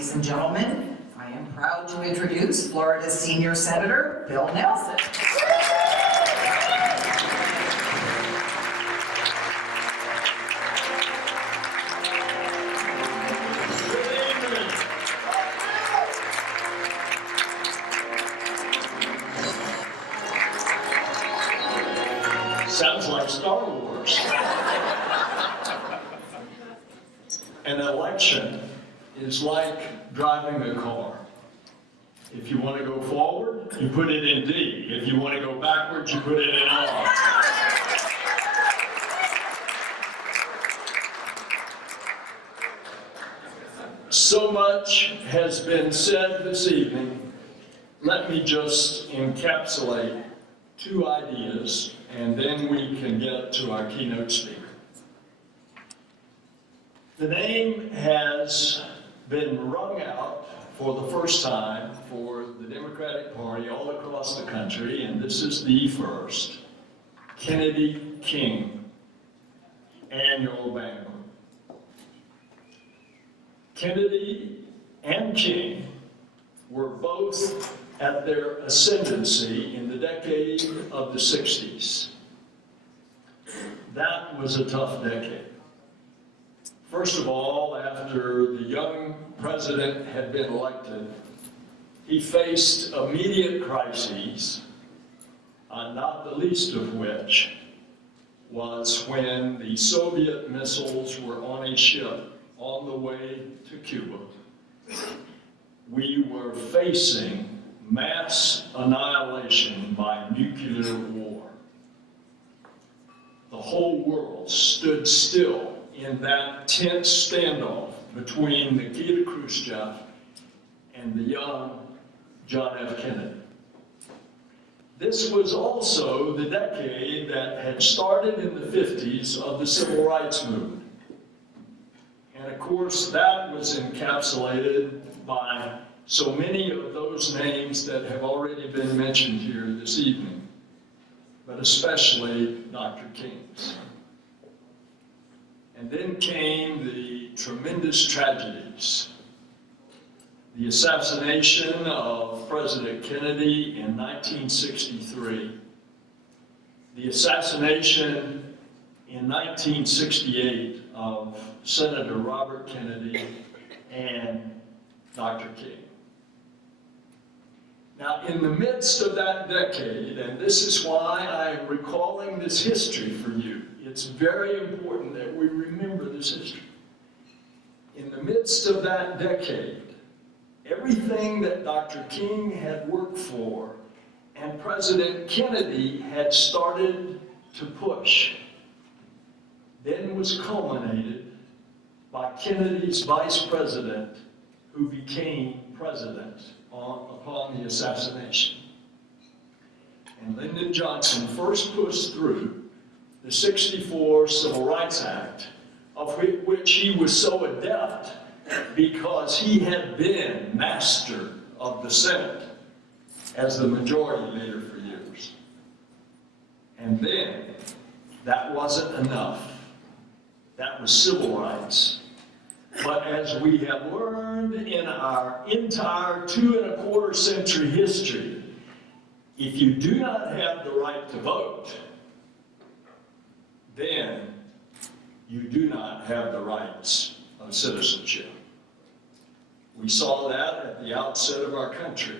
Ladies and gentlemen, I am proud to introduce Florida's Senior Senator, Bill Nelson. Sounds like Star Wars. An election is like driving a car. If you want to go forward, you put it in D. If you want to go backwards, you put it in R. So much has been said this evening. Let me just encapsulate two ideas, and then we can get to our keynote speaker. The name has been rung out for the first time for the Democratic Party all across the country, and this is the first, Kennedy King Annual Banquet. Kennedy and King were both at their ascendancy in the decade of the 60s. That was a tough decade. First of all, after the young president had been elected, he faced immediate crises, not the least of which was when the Soviet missiles were on a ship on the way to Cuba. We were facing mass annihilation by nuclear war. The whole world stood still in that tense standoff between Nikita Khrushchev and the young John F. Kennedy. This was also the decade that had started in the 50s of the Civil Rights Movement. And of course, that was encapsulated by so many of those names that have already been mentioned here this evening, but especially Dr. King's. And then came the tremendous tragedies. The assassination of President Kennedy in 1963, the assassination in 1968 of Senator Robert Kennedy and Dr. King. Now, in the midst of that decade, and this is why I'm recalling this history for you, it's very important that we remember this history. In the midst of that decade, everything that Dr. King had worked for and President Kennedy had started to push, then was culminated by Kennedy's vice president, who became president upon the assassination. And Lyndon Johnson first pushed through the '64 Civil Rights Act, of which he was so adept because he had been master of the Senate as the majority leader for years. And then, that wasn't enough. That was civil rights. But as we have learned in our entire 2¼ century history, if you do not have the right to vote, then you do not have the rights of citizenship. We saw that at the outset of our country.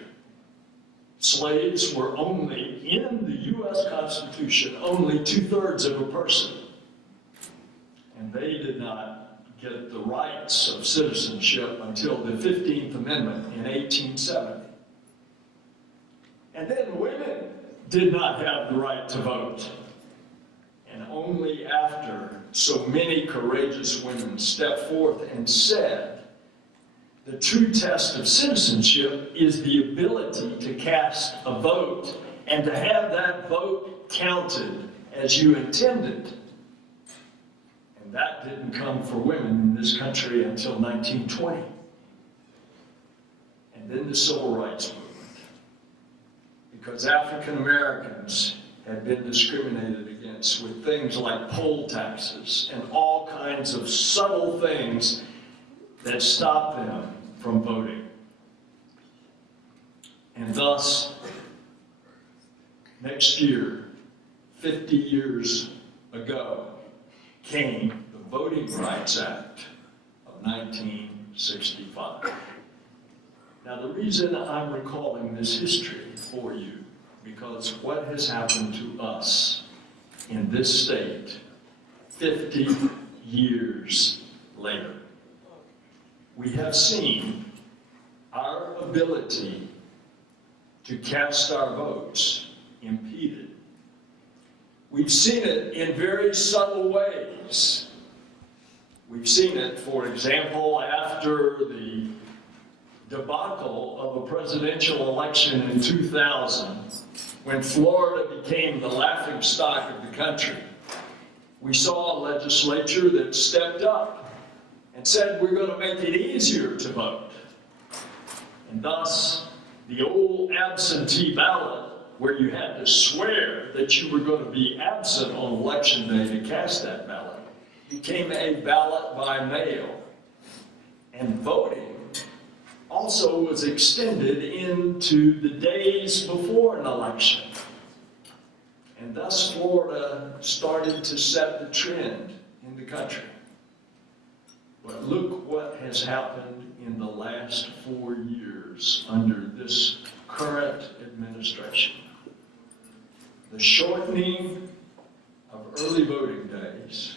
Slaves were only, in the U.S. Constitution, only 2/3 of a person. And they did not get the rights of citizenship until the 15th Amendment in 1870. And then women did not have the right to vote. And only after so many courageous women stepped forth and said, the true test of citizenship is the ability to cast a vote and to have that vote counted as you intended. And that didn't come for women in this country until 1920. And then the Civil Rights Movement. Because African Americans had been discriminated against with things like poll taxes and all kinds of subtle things that stopped them from voting. And thus, next year, 50 years ago, came the Voting Rights Act of 1965. Now, the reason I'm recalling this history for you, because what has happened to us in this state 50 years later. We have seen our ability to cast our votes impeded. We've seen it in very subtle ways. We've seen it, for example, after the debacle of a presidential election in 2000, when Florida became the laughingstock of the country. We saw a legislature that stepped up and said, we're going to make it easier to vote. And thus, the old absentee ballot, where you had to swear that you were going to be absent on election day to cast that ballot, became a ballot by mail. And voting also was extended into the days before an election. And thus Florida started to set the trend in the country. But look what has happened in the last 4 years under this current administration. The shortening of early voting days,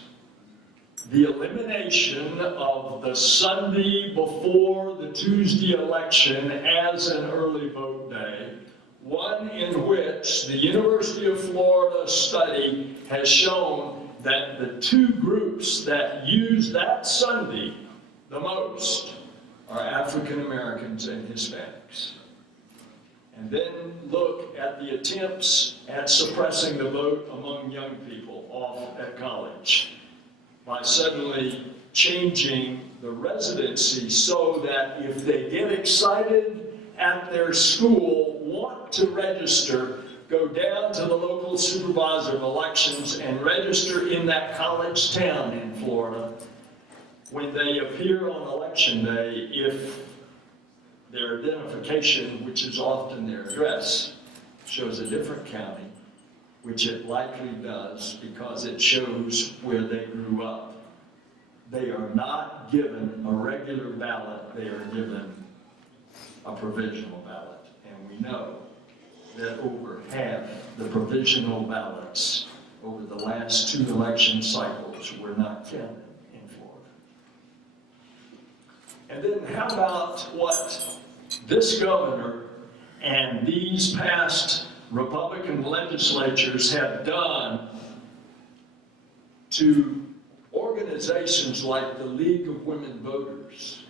the elimination of the Sunday before the Tuesday election as an early vote day, one in which the University of Florida study has shown that the two groups that use that Sunday the most are African Americans and Hispanics. And then look at the attempts at suppressing the vote among young people off at college by suddenly changing the residency so that if they get excited at their school, want to register, go down to the local supervisor of elections and register in that college town in Florida. When they appear on election day, if their identification, which is often their address, shows a different county, which it likely does because it shows where they grew up, they are not given a regular ballot, they are given a provisional ballot. And we know that over half the provisional ballots over the last 2 election cycles were not counted in Florida. And then how about what this governor and these past Republican legislatures have done to organizations like the League of Women Voters,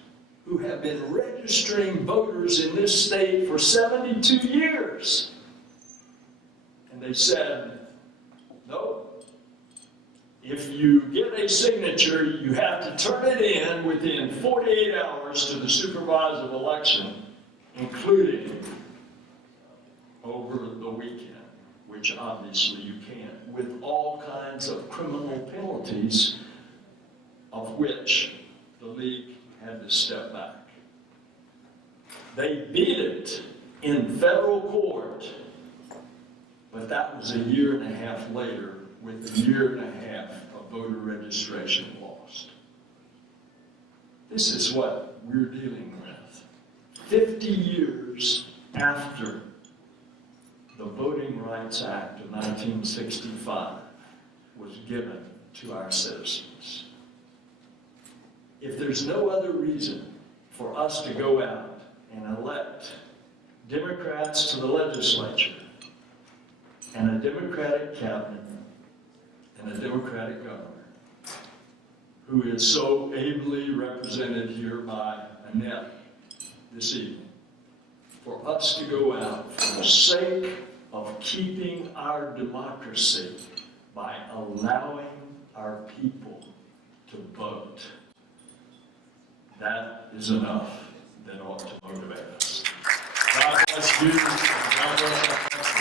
who have been registering voters in this state for 72 years. And they said, no, if you get a signature, you have to turn it in within 48 hours to the supervisor of election, including over the weekend, which obviously you can't, with all kinds of criminal penalties, of which the League had to step back. They beat it in federal court, but that was a year and a half later, with a year and a half of voter registration lost. This is what we're dealing with. 50 years after the Voting Rights Act of 1965 was given to our citizens. If there's no other reason for us to go out and elect Democrats to the legislature and a Democratic cabinet and a Democratic governor, who is so ably represented here by Annette this evening, for us to go out for the sake of keeping our democracy by allowing our people to vote. That is enough that ought to motivate us. God bless you. God bless